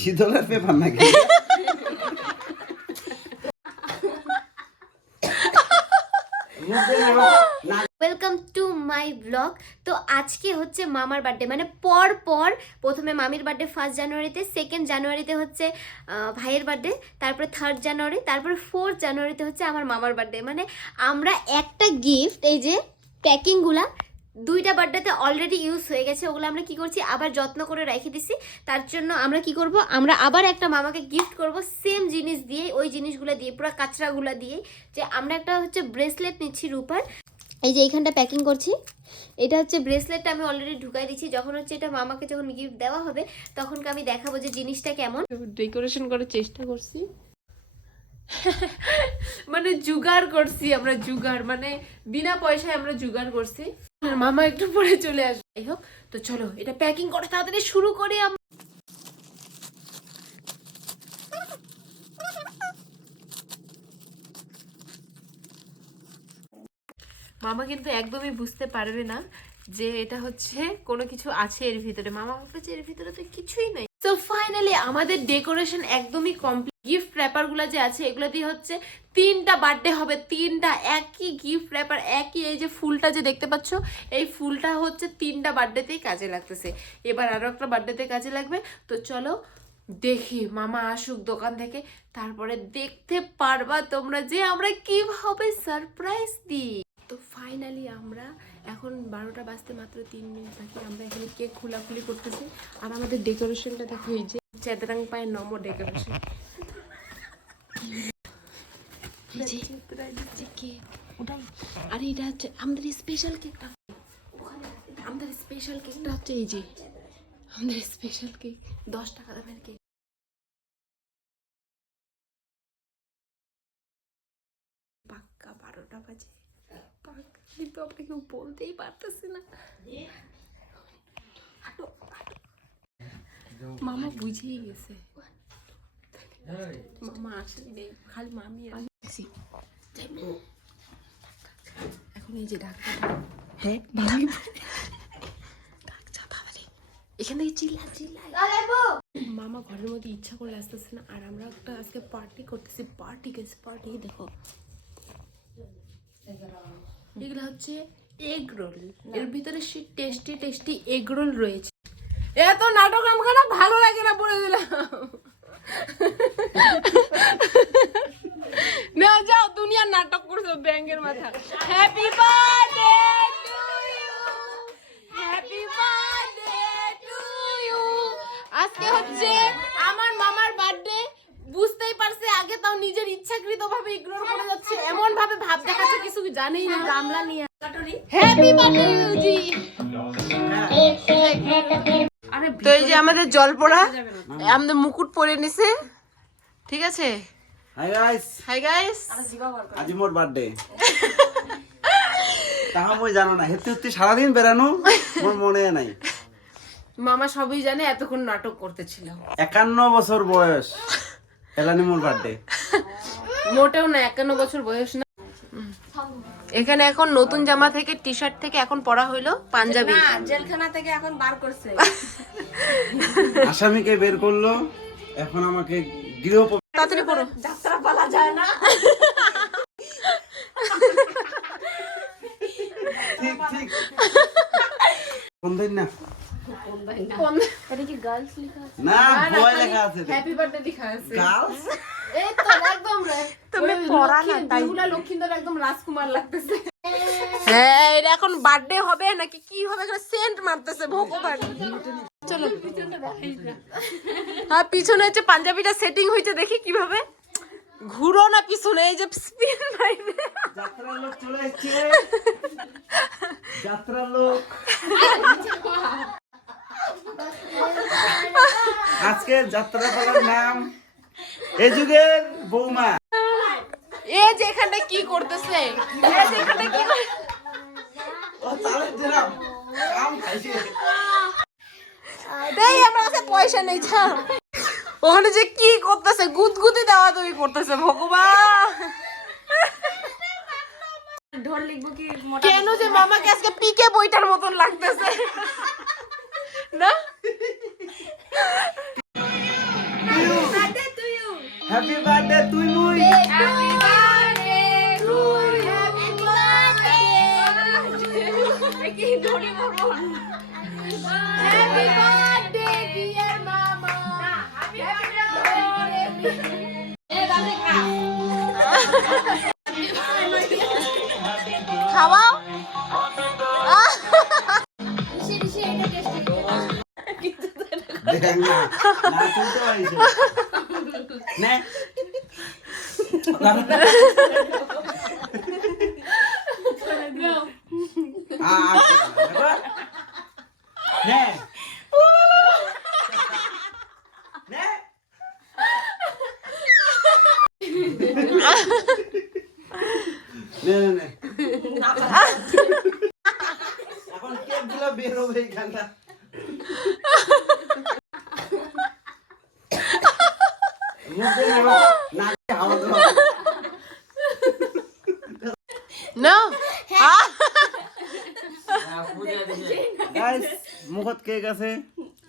শীতলের paper নাকি welcome to my blog তো আজকে হচ্ছে মামার বার্থডে মানে পর পর প্রথমে মামির বার্থডে ফার্স্ট জানুয়ারিতে সেকেন্ড জানুয়ারিতে হচ্ছে ভাইয়ের বার্থডে তারপরে থার্ড জানুয়ারি তারপরে ফোর্থ জানুয়ারিতে হচ্ছে আমার মামার বার্থডে মানে আমরা একটা গিফট এই যে প্যাকিংগুলা দুইটা বার্থডেতে অলরেডি ইউজ হয়ে গেছে ওগুলো আমরা কি করছি? আবার যত্ন করে রেখে দিছি। তার জন্য আমরা কি করব? আমরা আবার একটা মামাকে গিফট করব সেম জিনিস দিয়ে ওই জিনিসগুলো দিয়ে পুরো কাঁচরাগুলো দিয়ে যে আমরা একটা হচ্ছে ব্রেসলেট নিচ্ছি রূপার। এই যে এইখানটা প্যাকিং করছি। এটা হচ্ছে ব্রেসলেটটা আমি অলরেডি ঢুকাই দিচ্ছি যখন হচ্ছে এটা মামাকে যখন গিফট দেওয়া হবে তখন আমি দেখাবো যে জিনিসটা কেমন। ডেকোরেশন করার চেষ্টা করছি। মানে জুগাড় করছি আমরা জুগার মানে বিনা পয়সায় আমরা জুগাড় করছি। মামা একটু পরে চলে আসবে। যাই হোক, তো চলো, এটা প্যাকিং করে তাড়াতাড়ি শুরু করি আমরা মামা কিন্তু একদমই বুঝতে পারবে না যে এটা হচ্ছে কোনো কিছু আছে এর ভিতরে। মামা ভাবছে এর ভিতরে তো কিছুই নাই। তো ফাইনালি আমাদের ডেকোরেশন একদমই কমপ্লিট গিফট র্যাপারগুলো যে আছে, এগুলো দিয়ে হচ্ছে তিনটা বার্থডে হবে, তিনটা একই গিফট র্যাপার একই এই যে ফুলটা যে দেখতে পাচ্ছ, এই ফুলটা হচ্ছে তিনটা বার্থডেতেই কাজে লাগতেছে। এবার আরও একটা বার্থডেতে কাজে লাগবে। তো চলো দেখি, মামা আসুক দোকান থেকে, তারপরে দেখতে পারবা তোমরা যে আমরা কীভাবে সারপ্রাইজ দিই। তো ফাইনালি আমরা এখন বারোটা বাজতে মাত্র তিন মিনিট বাকি, আমরা এখানে কেক খোলাখুলি করতেছি। আর আমাদের ডেকোরেশনটা দেখো, এই যে চেদরাং পায়ে নম ডেকোরেশন আর এটা হচ্ছে আমাদের স্পেশাল কেকটা। আমাদের স্পেশাল কেকটা হচ্ছে এই যে, আমাদের স্পেশাল কেক, দশ টাকা দামের কেক। পাক্কা বারোটা বাজে। কিন্তু আমরা কেউ বলতেই পারতেছি না। মামা বুঝেই গেছে। মামা আসেনি রে, খালি মামি আসি। এখন এই যে ডাক্তার। হ্যাঁ তাড়াতাড়ি এখান চিল্লা চিল্লা। মামা ঘরের মধ্যে ইচ্ছা করে আসতেছে না আর আমরা একটা আজকে পার্টি করতেছি। পার্টি গেছে পার্টি দেখো। এগুলো হচ্ছে এগ রোল এর ভিতরে সে টেস্টি টেস্টি এগ রোল রয়েছে। এত নাটক আমখানা ভালো লাগে না বলে দিলাম। না যাও দুনিয়ার নাটক করছ ব্যাঙ্গের মাথা। Happy birthday to you happy birthday to you আজকে হচ্ছে আমার মামার বার্থডে বুঝতেই পারছে আগে তাও নিজের ইচ্ছাকৃত ভাবে ইগনোর করে যাচ্ছে এমন ভাবে ভাব দেখাচ্ছে কিছু জানেই না। গামলা নিয়ে হ্যাপি বার্থডে তো এই যে আমাদের জল পড়া আমাদের মুকুট পরে নিছে। ঠিক আছে? হাই গাইস হাই গাইস আজি মোর বার্থডে তাহা মই জানো না। হেতে হেতে সারাদিন বেড়ানো মোর মনে নাই। মামা সবই জানে এতক্ষণ নাটক করতেছিল। একান্ন বছর বয়স। এলানি মোর বার্থডে মোটেও না একান্ন বছর বয়স না। এখানে এখন নতুন জামা থেকে টি শার্ট থেকে এখন পরা হইল পাঞ্জাবি। জেলখানা থেকে এখন বার করছে। আসামিকে বের করল এখন আমাকে গৃহ তাড়াতাড়ি পড়ো। যাত্রা পালা যায় না। ঠিক ঠিক। কোন দিন না? এটা কি গার্লস লেখা না বয় লেখা আছে হ্যাপি বার্থডে লেখা আছে। গার্লস এই তো একদম রে। তুমি পড়া না তাই। বেহুলা লক্ষিন্দর একদম রাজকুমার লাগতেছে। হ্যাঁ এটা এখন বার্থডে হবে নাকি কি হবে? এখানে সেন্ট মারতেছে ভগবান। চলো। হ্যাঁ পিছনে হচ্ছে পাঞ্জাবিটা সেটিং হয়েছে দেখি কীভাবে। ঘুরো না পিছনে এই যে স্পিন মারবে। যাত্রার লোক চলে এসছে। যাত্রার লোক। আজকের যাত্রা পালার নাম এ যুগের বৌমা। এ যে এখানটা কি করতেছে? এ যে এখানটা কি করে- ও চালের দিলাম। কাম খাইছে। এই আমার কাছে পয়সা নেই ওখানে যে কি করতেছে গুদগুদি দেওয়া তুমি করতেছে ভগবান। ঢোল লিখব কি? কেন যে মামাকে আজকে পিকে বইটার মতন লাগতেছে। না? Happy birthday, dear mama. Happy birthday. Ah, পারিস নে আ নে নে নে নে নে এখন কেকগুলো বের হবে এইখানটা মুখ দিয়ে নেব না হাওয়া দেবো না গাইস মুখত কেক আছে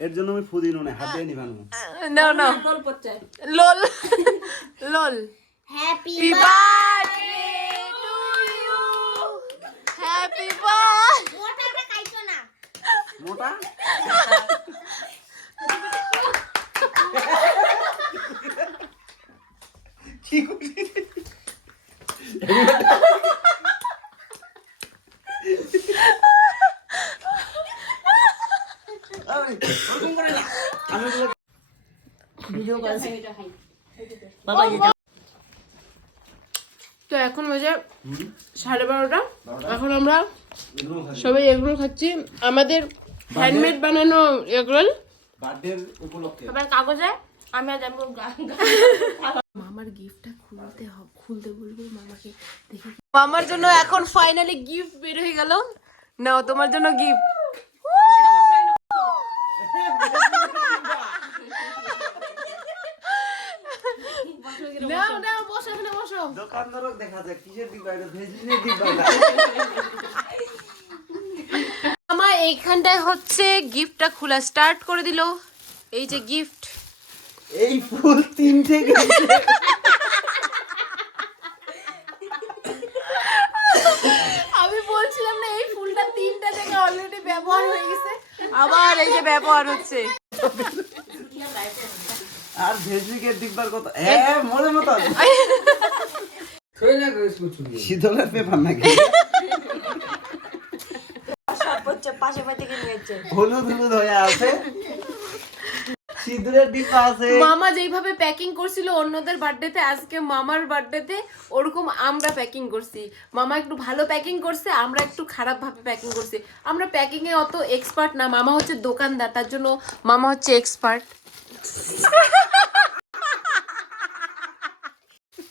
এর জন্য আমি ফুদিনো না হাত দিয়ে নিবানো না না lol lol. Happy happy birthday to you happy birthday ওটাটা খাইছো না? মোটা? কি করলি আমি ওরকম করে না আমি ওগুলো ভিডিও করছি বাবা তো এখন বাজে সাড়ে বারোটা। এখন আমরা সবাই এগরোল খাচ্ছি। আমাদের হ্যান্ডমেড বানানো এগরোল। আবার কাগজে আমি আর যাব মামার গিফটটা খুলতে হবে খুলতে বলব মামাকে দেখি। মামার জন্য এখন ফাইনালি গিফট বের হয়ে গেল। নাও তোমার জন্য গিফট নাও নাও বসো এখানে বসো দোকানদারও দেখা যায় কিসের দিবা এটা? ভেজিনের দিবা না। এইখানটায় হচ্ছে গিফটটা খোলা স্টার্ট করে দিল। এই যে গিফট। এই ফুল তিনটে গেছে আমি বলছিলাম না এই ফুলটা তিনটা থেকে অলরেডি ব্যবহার হয়ে গেছে। আবার এই যে ব্যবহার হচ্ছে। আর ভেজলিকের দিব্বার কথা হ্যাঁ মনে মতো শীতলের পেপার নাকি হলুদ হলুদ হয়ে আছে সিঁদুরের আছে মামা যেইভাবে প্যাকিং করছিল অন্যদের বার্থডেতে আজকে মামার বার্থডেতে ওরকম আমরা প্যাকিং করছি। মামা একটু ভালো প্যাকিং করছে আমরা একটু খারাপ ভাবে প্যাকিং করছি। আমরা প্যাকিং এ অত এক্সপার্ট না মামা হচ্ছে দোকানদার তার জন্য মামা হচ্ছে এক্সপার্ট আস্তে আস্তে চকু দিয়া রক্ত নিকলে গেছে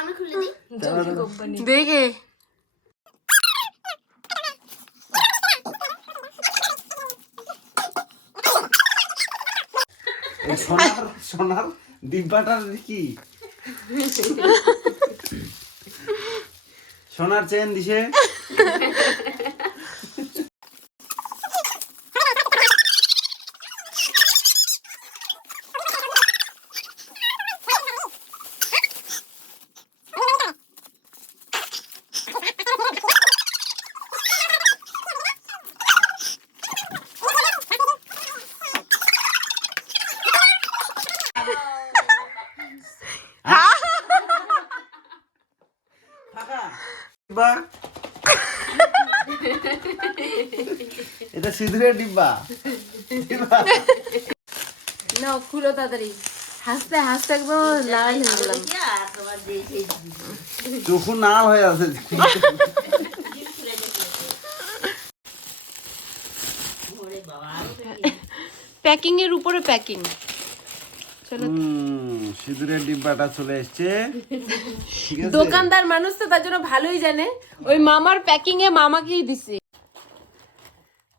আমি খুলে দিই। দেখে। সোনার সোনার ডিব্বাটার কি? সোনার চেন দিছে ফাঁকা ডিব্বা এটা সিঁদুরের ডিব্বা। নাও খুলো তাড়াতাড়ি। হাসতে হাসতে একদম লাল হয়ে গেলাম। চোখু নাল হয়ে আছে। প্যাকিং এর উপরে প্যাকিং। হুম, সিঁদুরের ডিব্বাটা চলে এসছে। দোকানদার মানুষ তো তার জন্য ভালোই জানে। ওই মামার প্যাকিং এ মামাকেই দিছে।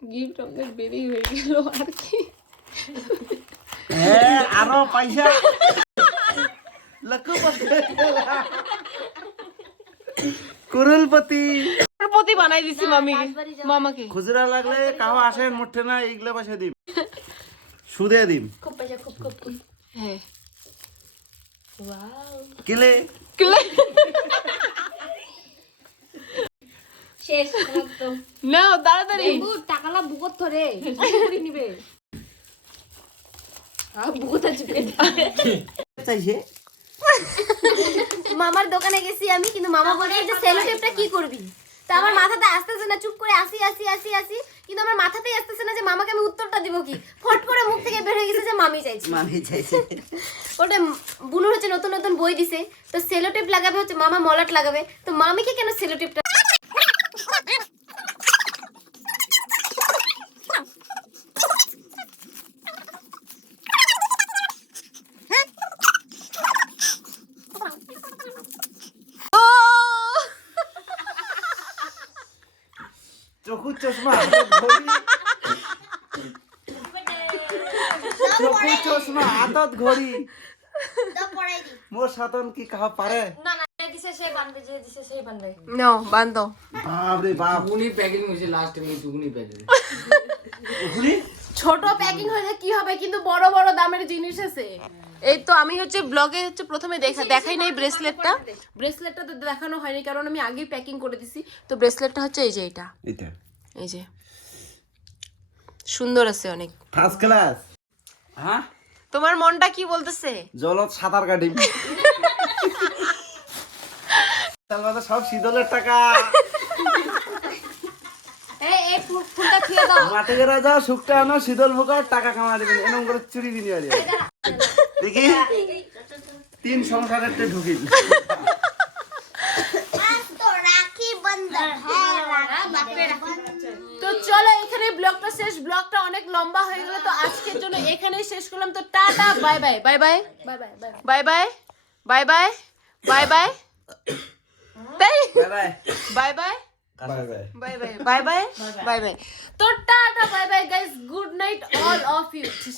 গিফট আমাদের বেরিয়ে হয়ে গেল আর কি? হ্যাঁ আরও পয়সা। লক্ষপতি করুলপতি। প্রতি বানাই দিছি মামিকে মামাকে। খুচরা লাগলে কাহো আসেন মুঠে না এইগুলা পয়সা দিম। সুদে দিম। খুব পয়সা খুব খুব খুব হ্যাঁ। কিলে শেষ একদম না তাড়াতাড়ি। টাকালা বুকত ধরে। করে নিবে। বুকত চুপে চাইছে? মামার দোকানে গেছি আমি কিন্তু মামা বলছে যে সেলো টেপটা কি করবি? তা আমার মাথাতে আসতেছে না চুপ করে আসি আসি আসি আসি। কিন্তু আমার মাথাতেই আসতেছে না যে মামাকে আমি উত্তরটা দিব কি। ফট করে মুখ থেকে বের হয়ে গেছে যে মামি চাইছি। মামি চাইছে। ওটা বুনুর হচ্ছে নতুন নতুন বই দিছে। তো সেলো টেপ লাগাবে হচ্ছে মামা মলাট লাগাবে। তো মামিকে কেন সেলো টেপটা চকুর চশমা হাতত ঘড়ি চকুর চশমা হাতত ঘড়ি মোর সাতন কি কাহা পারে নো বান্ধ বাপ। রে বাপ দুগুনি প্যাকেট হয়েছে লাস্ট ছোট প্যাকিং হলে কি হবে? কিন্তু বড় বড় দামের জিনিস আছে। এই তো আমি হচ্ছে ব্লগে হচ্ছে প্রথমে দেখা দেখাই নাই ব্রেসলেটটা ব্রেসলেটটা তো দেখানো হয়নি কারণ আমি আগেই প্যাকিং করে দিছি। তো ব্রেসলেটটা হচ্ছে এই যে এটা এটা এই যে। সুন্দর আছে অনেক। ফার্স্ট ক্লাস হ্যাঁ? তোমার মনটা কি বলতেছে? জলত সাঁতার কাটিম সব শীতলের টাকা। এই এই ফু- ফুলটা ছুঁয়ে দাও। মাঠে গেরা যাও শুকটা আনো শীতল টাকা কামা দেবেন এরকম করে চুরি দিনি দেখি তিন সংসারের তো চলো এখানে ব্লগটা শেষ ব্লগটা অনেক লম্বা হয়ে গেল তো আজকের জন্য এখানেই শেষ করলাম তো tata bye bye bye bye bye bye bye bye bye bye bye bye bye তাই bye bye bye bye bye bye bye bye bye bye bye তো tata bye bye guys good night all of you ঠিক